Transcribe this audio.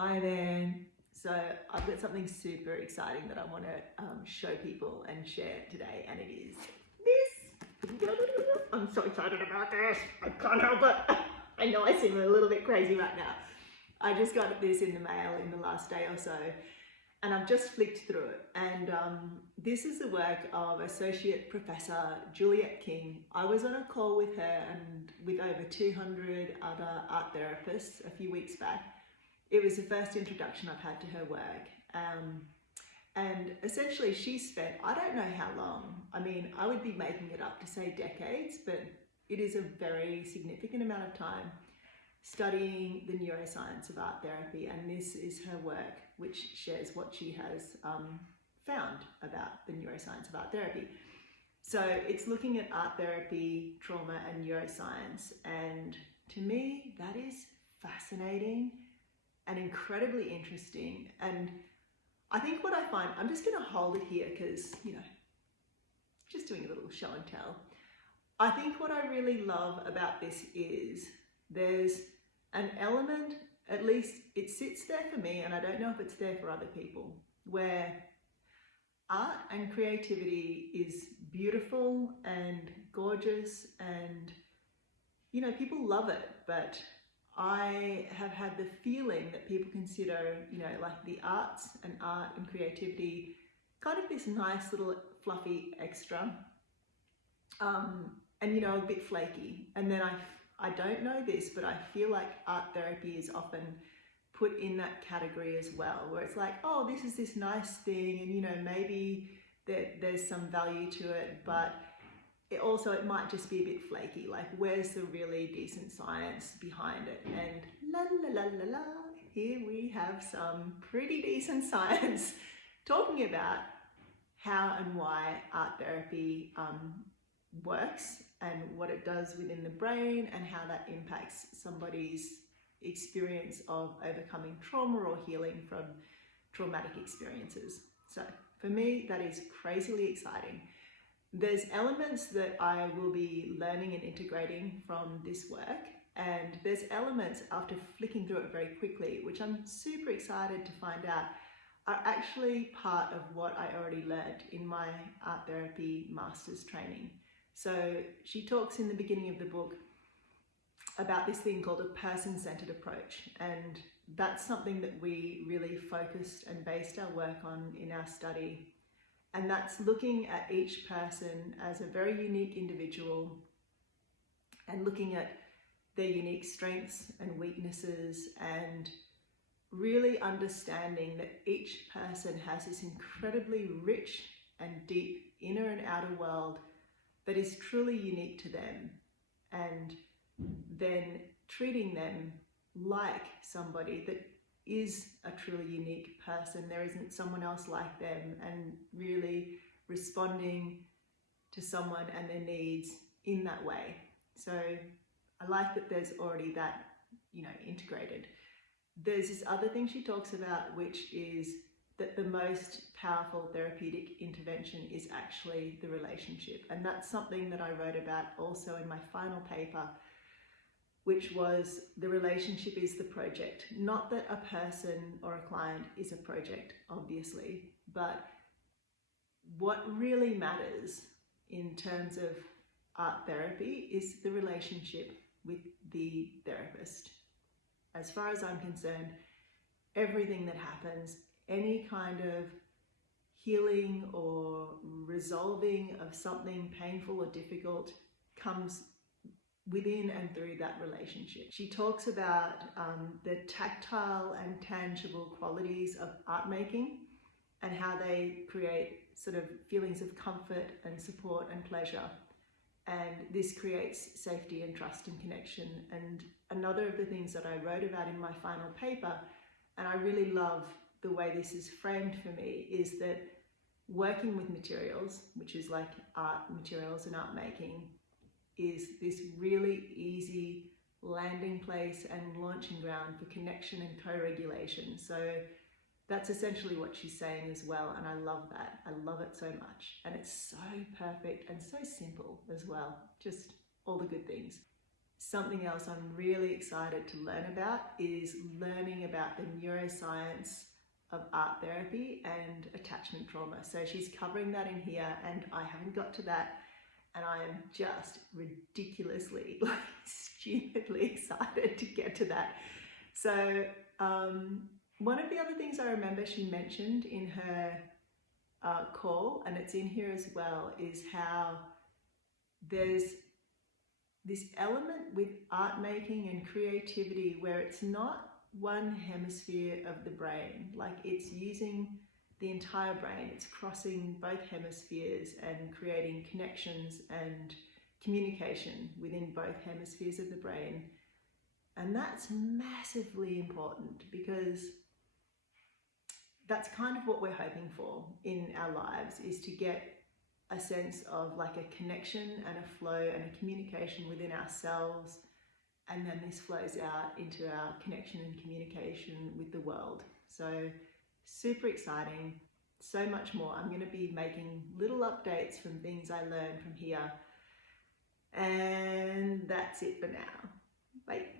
Hi there. So I've got something super exciting that I want to show people and share today, and it is this. I'm so excited about this. I can't help it. I know I seem a little bit crazy right now. I just got this in the mail in the last day or so, and I've just flicked through it. And this is the work of Associate Professor Juliet King. I was on a call with her and with over 200 other art therapists a few weeks back. It was the first introduction I've had to her work. And essentially she spent, I don't know how long, I mean, I would be making it up to say decades, but it is a very significant amount of time studying the neuroscience of art therapy. And this is her work, which shares what she has found about the neuroscience of art therapy. So it's looking at art therapy, trauma, and neuroscience. And to me, that is fascinating and incredibly interesting. And I think what I find, I'm just going to hold it here because, you know, just doing a little show and tell. I think what I really love about this is there's an element, at least it sits there for me, and I don't know if it's there for other people, where art and creativity is beautiful and gorgeous and, you know, people love it, but I have had the feeling that people consider, you know, like the arts and art and creativity kind of this nice little fluffy extra, and, you know, a bit flaky. And then I don't know this, but I feel like art therapy is often put in that category as well, where it's like, oh, this is this nice thing, and, you know, maybe there's some value to it, but it might just be a bit flaky. Like, where's the really decent science behind it? And la la la la la, here we have some pretty decent science talking about how and why art therapy works and what it does within the brain and how that impacts somebody's experience of overcoming trauma or healing from traumatic experiences. So for me, that is crazily exciting. There's elements that I will be learning and integrating from this work, and there's elements after flicking through it very quickly, which I'm super excited to find out are actually part of what I already learned in my art therapy master's training. So she talks in the beginning of the book about this thing called a person-centered approach, and that's something that we really focused and based our work on in our study. And that's looking at each person as a very unique individual and looking at their unique strengths and weaknesses, and really understanding that each person has this incredibly rich and deep inner and outer world that is truly unique to them, and then treating them like somebody that is a truly unique person. There isn't someone else like them, and really responding to someone and their needs in that way. So I like that there's already that, you know, integrated. There's this other thing she talks about, which is that the most powerful therapeutic intervention is actually the relationship. And that's something that I wrote about also in my final paper, which was the relationship is the project. Not that a person or a client is a project, obviously, but what really matters in terms of art therapy is the relationship with the therapist. As far as I'm concerned, everything that happens, any kind of healing or resolving of something painful or difficult, comes within and through that relationship. She talks about the tactile and tangible qualities of art making and how they create sort of feelings of comfort and support and pleasure. And this creates safety and trust and connection. And another of the things that I wrote about in my final paper, and I really love the way this is framed for me, is that working with materials, which is like art materials and art making, is this really easy landing place and launching ground for connection and co-regulation. So that's essentially what she's saying as well, and I love that. I love it so much, and it's so perfect and so simple as well, just all the good things. something else I'm really excited to learn about is learning about the neuroscience of art therapy and attachment trauma. So she's covering that in here, and I haven't got to that, and I am just ridiculously, like stupidly excited to get to that. So one of the other things I remember she mentioned in her call, and it's in here as well, is how there's this element with art making and creativity where it's not one hemisphere of the brain, like it's using the entire brain, it's crossing both hemispheres and creating connections and communication within both hemispheres of the brain. And that's massively important, because that's kind of what we're hoping for in our lives, is to get a sense of like a connection and a flow and a communication within ourselves, and then this flows out into our connection and communication with the world. So super exciting, so much more. I'm going to be making little updates from things I learned from here, and that's it for now. Bye.